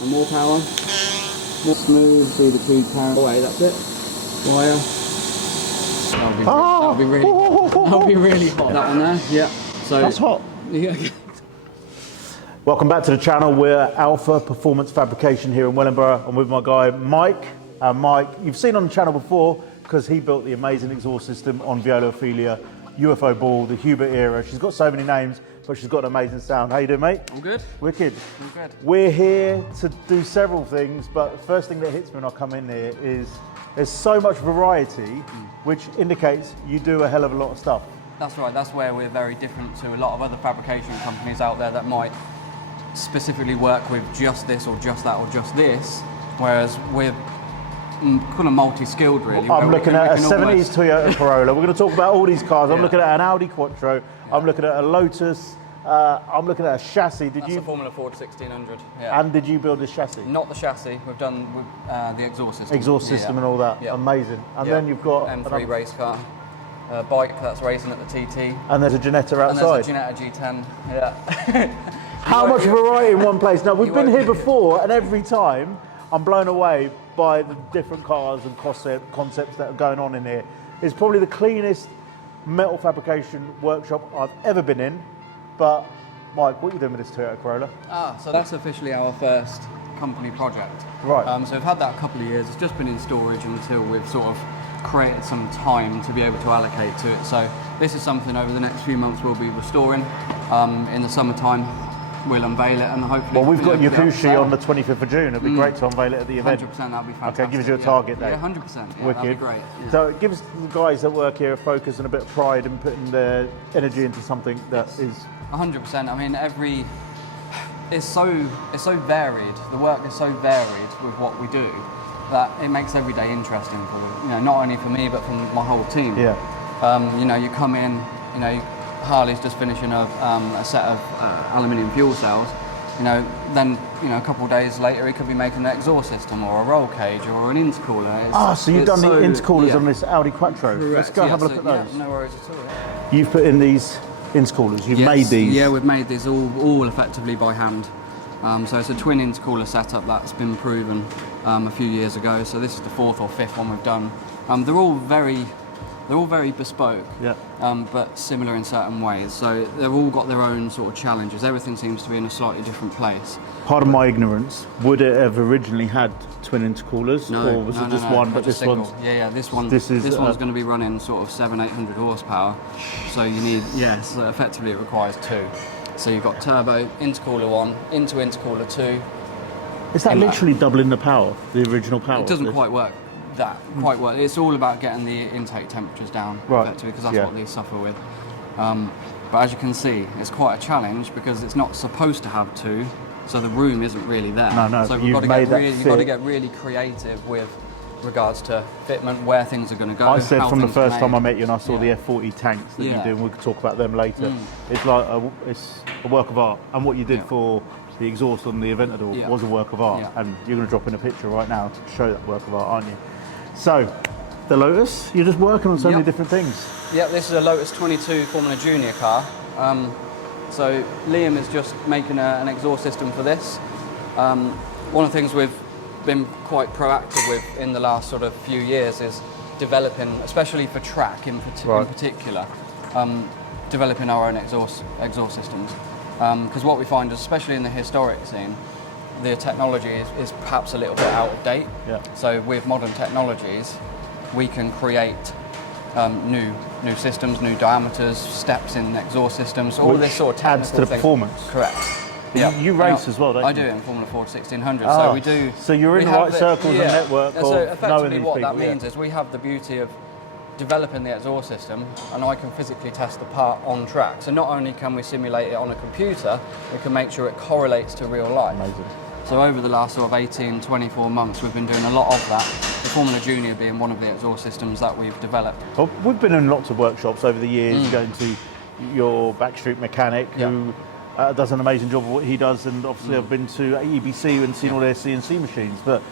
And more power. More smooth, see the tube power away, that's it. Wire. That'll be really hot. That one there, yeah. So that's hot. Yeah. Welcome back to the channel. We're Alpha Performance Fabrication here in Wellingborough. I'm with my guy Mike. Mike, you've seen on the channel before because he built the amazing exhaust system on Viola Ophelia, UFO Ball, the Hubert era. She's got so many names, but she's got an amazing sound. How you doing, mate? All good. Wicked. All good. We're here to do several things, but the first thing that hits me when I come in here is there's so much variety, which indicates you do a hell of a lot of stuff. That's right. That's where we're very different to a lot of other fabrication companies out there that might specifically work with just this or just that or just this, whereas we're kind of multi-skilled really. I'm looking at a 70s Toyota Corolla. We're going to talk about all these cars. I'm looking at an Audi Quattro. I'm looking at a Lotus. I'm looking at a chassis. That's a Formula Ford 1600. Yeah. And did you build this chassis? Not the chassis. We've done the exhaust system. Exhaust system and all that. Amazing. And then you've got M3 race car. Bike that's racing at the TT. And there's a Ginetta outside. And there's a Ginetta G10. Yeah. How much variety in one place? Now, we've been here before, and every time I'm blown away by the different cars and concepts that are going on in here. It's probably the cleanest metal fabrication workshop I've ever been in. But, Mike, what are you doing with this Toyota Corolla? So that's officially our first company project. Right. So we've had that a couple of years. It's just been in storage until we've sort of created some time to be able to allocate to it. So this is something over the next few months we'll be restoring. In the summertime, we'll unveil it and hopefully... Well, we've got Yakushi on the 25th of June. It'd be great to unveil it at the event. 100%, that'd be fantastic. Okay, gives you a target there. Yeah, 100%. Yeah, Wicked. that'd be great. Yeah. So it gives the guys that work here a focus and a bit of pride in putting their energy into something that is... 100%. I mean, it's so varied. The work is so varied with what we do that it makes every day interesting for not only for me but for my whole team. Yeah. You come in, Harley's just finishing a set of aluminium fuel cells. Then a couple of days later he could be making an exhaust system or a roll cage or an intercooler. So you've done the intercoolers on this Audi Quattro. Correct. Let's go have a look at those. Yeah, no worries at all. You've put in these intercoolers. You've made these. Yeah, we've made these all effectively by hand. So it's a twin intercooler setup that's been proven a few years ago. So this is the fourth or fifth one we've done. They're all very bespoke, but similar in certain ways. So they've all got their own sort of challenges. Everything seems to be in a slightly different place. Pardon my ignorance. Would it have originally had twin intercoolers, or was it just one? But this one's this one's going to be running sort of 700-800 horsepower. So you need so effectively it requires two. So you've got turbo, intercooler 1, into intercooler 2. Is that literally doubling the power, the original power? It doesn't quite work. It's all about getting the intake temperatures down, effectively, because that's what these suffer with. But as you can see, it's quite a challenge because it's not supposed to have two, so the room isn't really there. No. So you've got to get really creative with regards to fitment, where things are going to go. I said from the first time I met you and I saw the F40 tanks that you do, and we could talk about them later. It's like it's a work of art, and what you did for the exhaust on the Aventador was a work of art, and you're going to drop in a picture right now to show that work of art, aren't you? So, the Lotus, you're just working on so many different things. Yeah, this is a Lotus 22 Formula Junior car. So Liam is just making an exhaust system for this. One of the things we've been quite proactive with in the last sort of few years is developing, especially for track in particular, developing our own exhaust systems. Because what we find, especially in the historic scene, the technology is perhaps a little bit out of date. So with modern technologies, we can create new systems, new diameters, steps in exhaust systems, all this sort of technical adds to the performance. Correct. You race as well, don't you? I do in Formula Ford 1600. So we do. So you're in the right circles and network of knowing these people. So effectively, what that means is we have the beauty of developing the exhaust system, and I can physically test the part on track. So not only can we simulate it on a computer, we can make sure it correlates to real life. Amazing. So over the last sort of 18, 24 months, we've been doing a lot of that. The Formula Junior being one of the exhaust systems that we've developed. Well, we've been in lots of workshops over the years, going to your backstreet mechanic who does an amazing job of what he does, and obviously I've been to EBC and seen all their CNC machines, but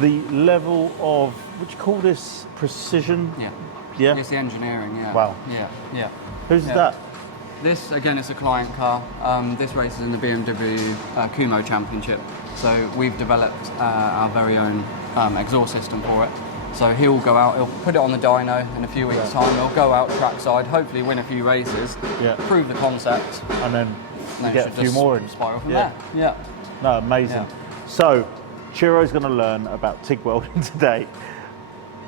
the level of, would you call this precision? Yeah. It's the engineering, Wow. Yeah. Who's that? This, again, is a client car. This race is in the BMW Kumo Championship. So we've developed our very own exhaust system for it. So he'll go out, he'll put it on the dyno in a few weeks' time, he'll go out trackside, hopefully win a few races, prove the concept. And then you get a few more in. Spiral from there. Yeah. No, amazing. Yeah. So, Ciro's going to learn about TIG welding today.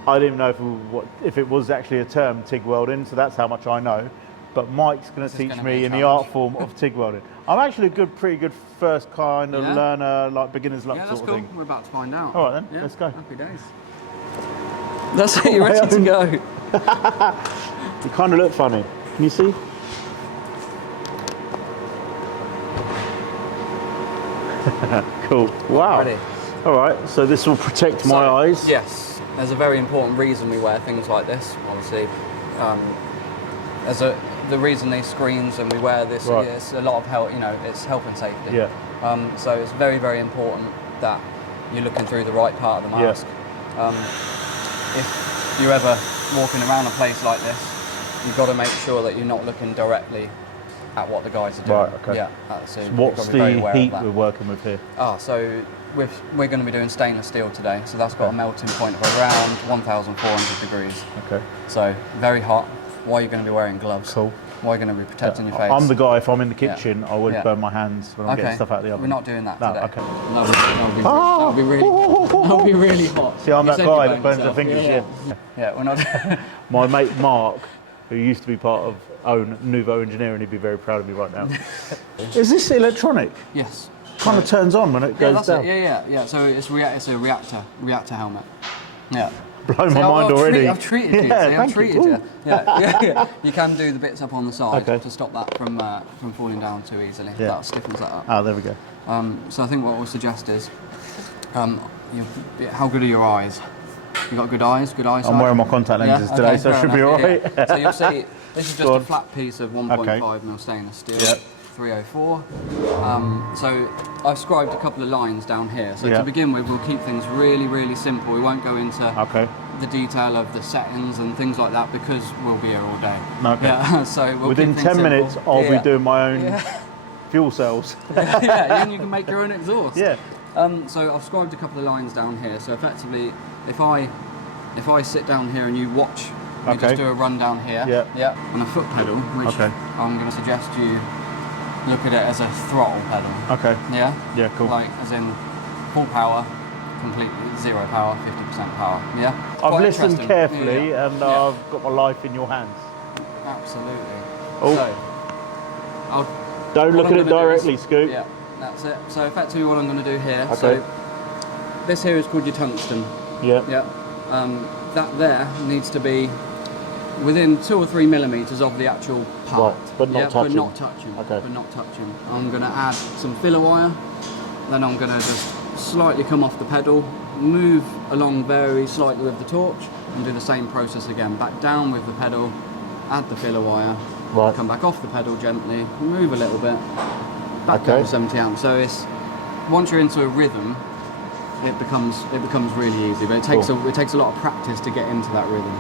I didn't even know if it was actually a term, TIG welding, so that's how much I know. But Mike's going to teach me in the art form of TIG welding. I'm actually a pretty good first kind of learner, like beginner's luck sort of thing. We're about to find out. All right then, let's go. Happy days. That's it, you're ready to go. You kind of look funny. Can you see? Cool. Wow. Ready. All right, so this will protect my eyes. Yes. There's a very important reason we wear things like this, obviously. The reason these screens and we wear this, it's a lot of help, it's health and safety. Yeah. So it's very, very important that you're looking through the right part of the mask. If you're ever walking around a place like this, you've got to make sure that you're not looking directly at what the guys are doing. Right, okay. Yeah, so what's the heat we're working with here? So we're going to be doing stainless steel today, so that's got a melting point of around 1,400 degrees. Okay. So very hot. Why are you going to be wearing gloves? Cool. Why are you going to be protecting your face? I'm the guy, if I'm in the kitchen, I would burn my hands when I'm getting stuff out of the oven. We're not doing that today. Okay. That'll be really hot. See, I'm that guy that burns their fingers. Yeah, we're not. My mate Mark, who used to be part of Nouveau Engineering, he'd be very proud of me right now. Is this electronic? Yes. Kind of turns on when it goes down. Yeah. So it's a reactor helmet. Yeah. Blown my mind already. I've treated you. I've treated you. Yeah. You can do the bits up on the side to stop that from falling down too easily. Yeah. That stiffens that up. Ah, there we go. So I think what we'll suggest is, how good are your eyes? You got good eyes? Good eyesight? I'm wearing my contact lenses today, so it should be all right. So you'll see, this is just a flat piece of 1.5mm stainless steel. 304. So I've scribed a couple of lines down here. So to begin with, we'll keep things really, really simple. We won't go into the detail of the settings and things like that because we'll be here all day. Okay. Yeah, so we'll within keep 10 minutes, I'll be doing my own fuel cells. And you can make your own exhaust. Yeah. So I've scribed a couple of lines down here. So effectively, if I sit down here and you watch, we just do a run down here. On a foot pedal, which I'm going to suggest you look at it as a throttle pedal. Okay. Yeah? Yeah, cool. Like, as in full power, completely zero power, 50% power. Yeah? I've listened carefully and I've got my life in your hands. Absolutely. Oh. Don't look at it directly, Scoop. Yeah, that's it. So effectively what I'm going to do here, so this here is called your tungsten. Yeah. Yeah. That there needs to be within 2 or 3 millimeters of the actual part. Right, but not touching. But not touching. Okay. But not touching. I'm going to add some filler wire. Then I'm going to just slightly come off the pedal, move along very slightly with the torch, and do the same process again. Back down with the pedal, add the filler wire, come back off the pedal gently, move a little bit, back down to 70 amps. So it's once you're into a rhythm, it becomes really easy. But it takes it takes a lot of practice to get into that rhythm.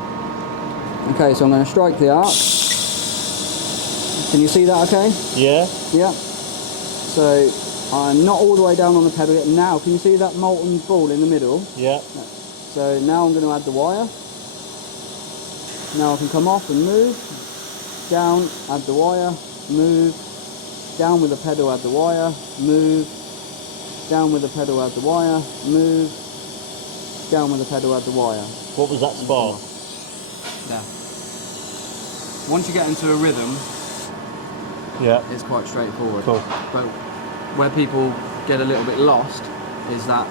Okay, so I'm going to strike the arc. Can you see that okay? Yeah. Yeah. So I'm not all the way down on the pedal yet. Now, can you see that molten ball in the middle? Yeah. So now I'm going to add the wire. Now I can come off and move. Down, add the wire, move. Down with the pedal, add the wire, move. Down with the pedal, add the wire, move. Down with the pedal, add the wire. What was that spark? Yeah. Once you get into a rhythm, it's quite straightforward. Cool. But where people get a little bit lost is that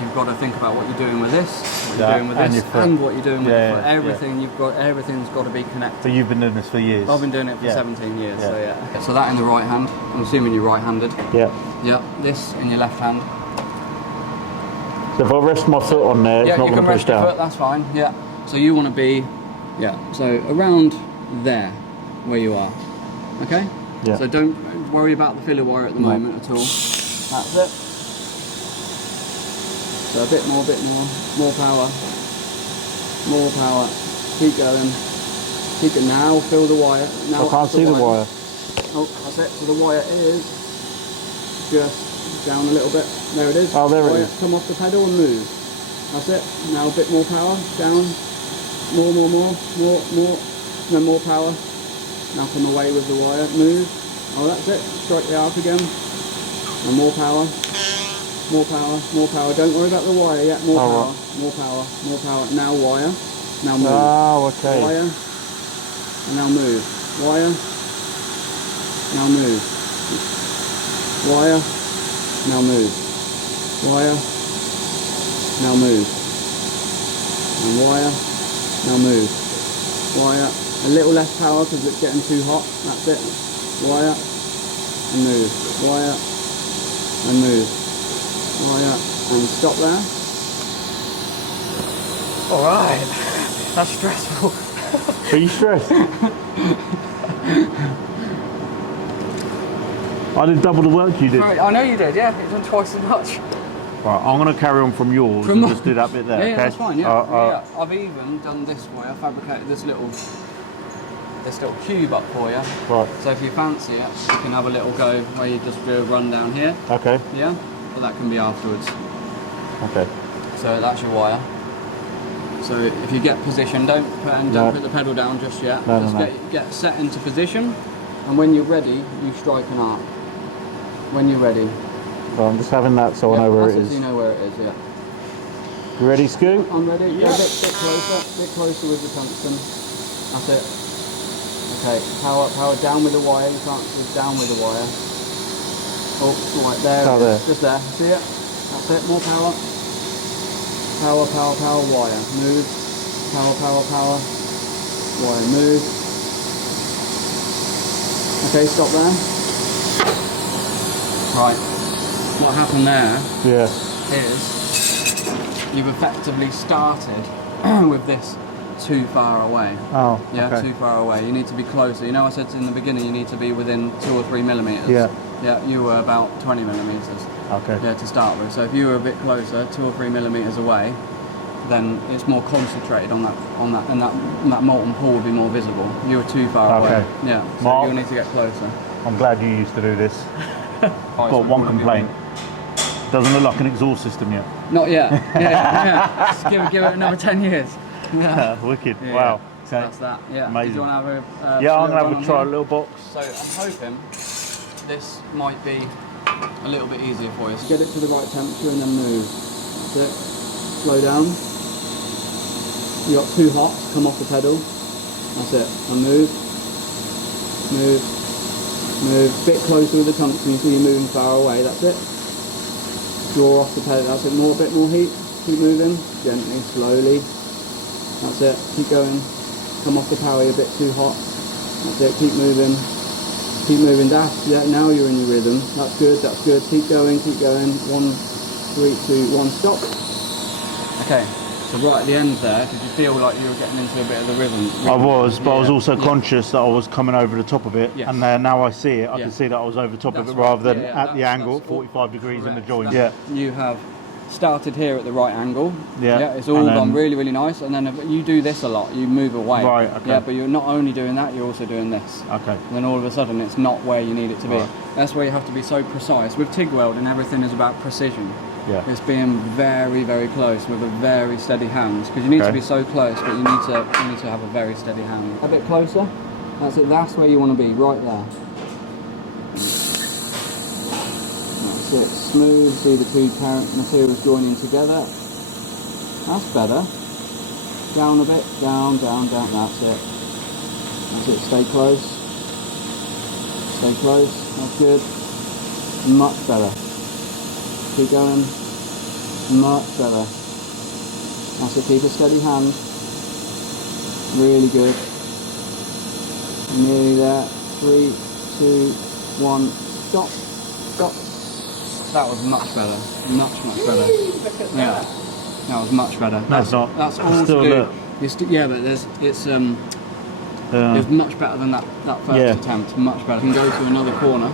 you've got to think about what you're doing with this, what you're doing with this, and what you're doing with it. Everything everything's got to be connected. So you've been doing this for years? I've been doing it for 17 years. So so that in the right hand. I'm assuming you're right-handed. Yeah. Yeah. This in your left hand. So if I rest my foot on there, it's not going to push down. Foot, that's fine. Yeah. So you want to be, so around there, where you are. Okay? Yeah. So don't worry about the filler wire at the moment at all. That's it. So a bit more power. More power. Keep going. Keep it now, fill the wire. Now I can't see the wire. Oh, that's it. So the wire is just Down a little bit. There it is. Oh, there it is. Come off the pedal and move. That's it. Now a bit more power. Down. More. No, more power. Now come away with the wire. Move. Oh, that's it. Strike the arc again. And more power. More power. Don't worry about the wire yet. More power. More power. Now wire. Now move. Oh, okay. Wire. And now move. Wire. Now move. Wire. Now move. Wire. Now move. And wire. Now move. Wire. A little less power because it's getting too hot. That's it. Wire. And move. Wire. And move. Wire. And stop there. Alright. That's stressful. Are you stressed? I did double the work you did. I know you did, yeah. You've done twice as much. Right, I'm going to carry on from yours and just do that bit there. Yeah, okay? that's fine, yeah. I've even done this for you. I fabricated this little cube up for you. Right. So if you fancy it, you can have a little go where you just do a run down here. Okay. Yeah? But that can be afterwards. Okay. So that's your wire. So if you get position, don't put the pedal down just yet. Get set into position, and when you're ready, you strike an arc. When you're ready. Well, I'm just having that so I know where it is. So you know where it is, yeah. You ready, Scoot? I'm ready. Go a bit closer with the tungsten. That's it. Okay, power down with the wire. You can't see down with the wire. Oh, right there. Oh, there. Just there. See it? That's it. More power. Power, wire, move, power, wire, move. Okay, stop there. Right, what happened there is you've effectively started with this too far away. Oh, yeah, okay. Too far away. You need to be closer. You know I said in the beginning you need to be within 2 or 3 millimetres. Yeah. Yeah, you were about 20 millimetres. Okay. Yeah, to start with. So if you were a bit closer, 2 or 3 millimetres away, then it's more concentrated on that, and that molten pool would be more visible. You were too far away. Yeah. So Mark, you'll need to get closer. I'm glad you used to do this. Got one complaint. Doesn't look like an exhaust system yet. Not yet. Yeah. Just give it another 10 years. Yeah. Wicked. Yeah. Wow. So that's that. Yeah. Amazing. Did you want to have a? Yeah, I'm gonna have a try a little box. So I'm hoping this might be a little bit easier for you. So get it to the right temperature and then move. That's it. Slow down. You got too hot. Come off the pedal. That's it. And move. Bit closer with the tungsten so you're moving far away. That's it. Draw off the pedal. That's it. Bit more heat. Keep moving. Gently, slowly. That's it. Keep going. Come off the power. You're a bit too hot. That's it. Keep moving. Yeah, now you're in your rhythm. That's good. Keep going. 1, 3, 2, 1, stop. Okay. So right at the end there, did you feel like you were getting into a bit of the rhythm? I was, but I was also conscious that I was coming over the top of it, and then now I see it, I can see that I was over the top of it rather than at the angle, 45 degrees in the joint. You have started here at the right angle. Yeah. It's all gone really, really nice, and then you do this a lot, you move away. Right, okay. Yeah, but you're not only doing that, you're also doing this. Okay. And then all of a sudden it's not where you need it to be. Right. That's where you have to be so precise. With TIG welding, everything is about precision. Yeah. It's being very, very close with a very steady hand, because you need to be so close, but you need to have a very steady hand. A bit closer. That's it. That's where you want to be, right there. That's it. Smooth. See the two materials joining together. That's better. Down a bit. Down. That's it. That's it. Stay close. That's good. Much better. Keep going. Much better. That's it. Keep a steady hand. Really good. Nearly there. 3, 2, 1. Stop. That was much better. Much better. Yeah. That was much better. That's all still to do. Yeah, but it's much better than that first attempt. Much better. You can go to another corner.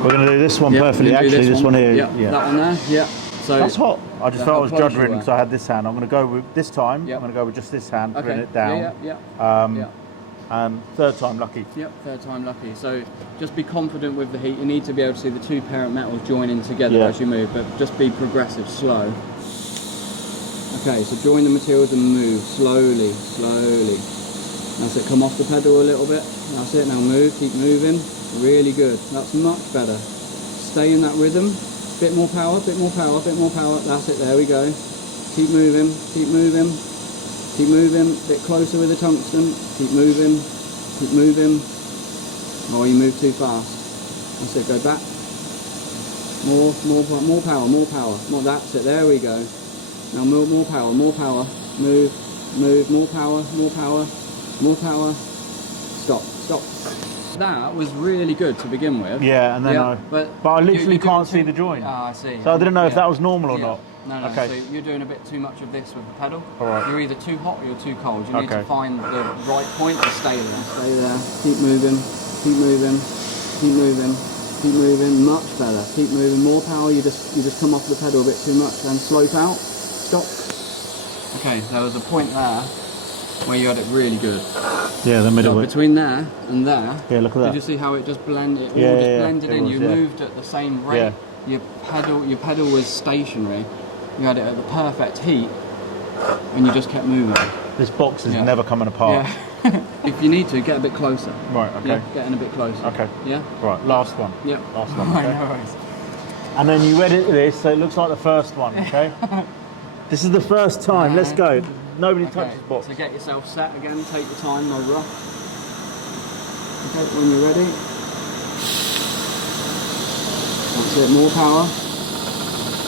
We're going to do this one perfectly, actually, this one here. Yeah, that one there, yeah. So that's hot. I just felt I was juddering because I had this hand. I'm going to go with this time, I'm going to go with just this hand, putting it down. And third time lucky. Yep, third time lucky. So just be confident with the heat. You need to be able to see the two parent metals joining together as you move, but just be progressive, slow. Okay, so join the materials and move slowly, slowly. That's it, come off the pedal a little bit. That's it, now move, keep moving. Really good, that's much better. Stay in that rhythm. Bit more power, bit more power, bit more power. That's it, there we go. Keep moving, keep moving. Keep moving, a bit closer with the tungsten. Keep moving, keep moving. Oh, you move too fast. That's it, go back. More power, more power. More, that's it, there we go. Now more power, more power. Move, move, more power, more power, more power. Stop, stop. That was really good to begin with. Yeah, and then but I literally can't see the join. Ah, I see. So I didn't know if that was normal or not. No, okay. So you're doing a bit too much of this with the pedal. All right. You're either too hot or you're too cold. You need to find the right point and stay there. Stay there. Keep moving. Keep moving. Keep moving. Keep moving. Much better. Keep moving. More power. You just come off the pedal a bit too much. Then slope out. Stop. Okay. There was a point there where you had it really good. Yeah, the middle. So between there and there. Yeah, look at that. Did you see how it just blended? It all just blended in. You moved at the same rate. Your pedal was stationary. You had it at the perfect heat, and you just kept moving. This box is never coming apart. Yeah. If you need to, get a bit closer. Right, okay. Yeah, get in a bit closer. Okay. Yeah? Right, last one. Yep. Last one, Right, okay. no worries. And then you edit this, so it looks like the first one, okay? This is the first time, let's go. Nobody touches the box. So get yourself set again, take your time, no rush. Okay, when you're ready. That's it, more power.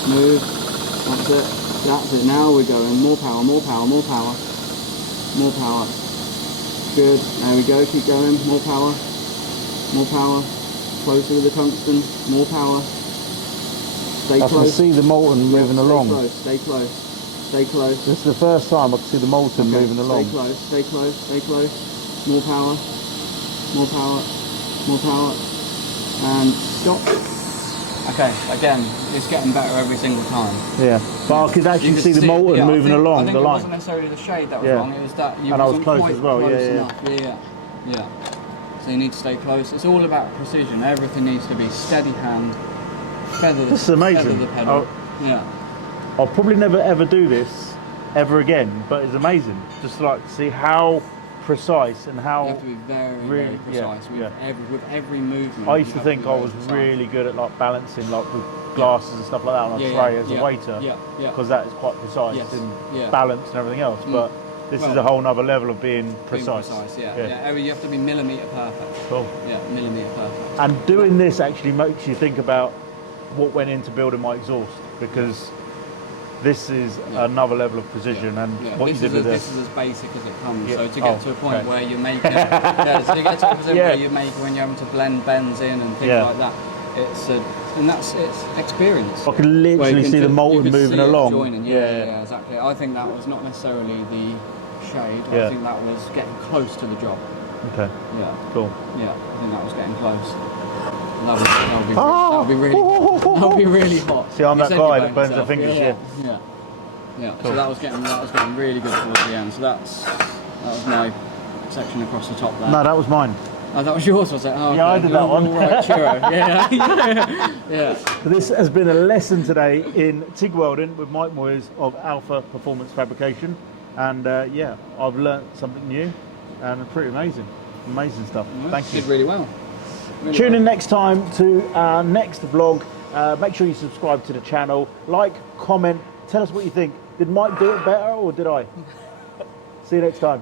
Move. That's it. That's it. Now we're going. More power, more power, more power. More power. Good. There we go. Keep going. More power. More power. Closer with the tungsten. More power. Stay close. I can see the molten moving along. Stay close. Stay close. This is the first time I can see the molten moving along. Stay close. Stay close. Stay close. More power. More power. More power. And stop. Okay, again, it's getting better every single time. Yeah, but I could actually see the molten moving along the line. It wasn't necessarily the shade that was wrong, it was that you and I was wasn't close quite as well, close enough. Yeah. So you need to stay close. It's all about precision. Everything needs to be steady hand, feather This is amazing. Feather the pedal. I'll probably never ever do this ever again, but it's amazing. Just like to see how precise and how you have to be very precise with every movement. I used to think I was really good at like balancing like with glasses and stuff like that on a tray as a waiter because that is quite precise in balance and everything else, but this is a whole nother level of being precise. You have to be millimetre perfect. Cool. Yeah, millimetre perfect. And doing this actually makes you think about what went into building my exhaust, because this is another level of precision, and what you did with this is as basic as it comes. So to get to a point where you're making, so to get to a position where you're making, when you're having to blend bends in and things like that, it's experience. I can literally see the molten moving along. Joining. Yeah, exactly. I think that was not necessarily the shade. I think that was getting close to the job. Okay. Yeah. Cool. Yeah, I think that was getting close. That'll be really hot. See, I'm that guy that burns their fingers. Yeah. Cool. So that was getting really good towards the end. So that was my section across the top there. No, that was mine. Oh, that was yours, was it? Oh, okay. Yeah, I did that one. All right, Ciro. Yeah. This has been a lesson today in TIG welding with Mike Moyes of Alpha Performance Fabrication, and I've learnt something new, and pretty amazing stuff. Thank you. Did really well. Tune in next time to our next vlog. Make sure you subscribe to the channel, like, comment, tell us what you think. Did Mike do it better or did I? See you next time.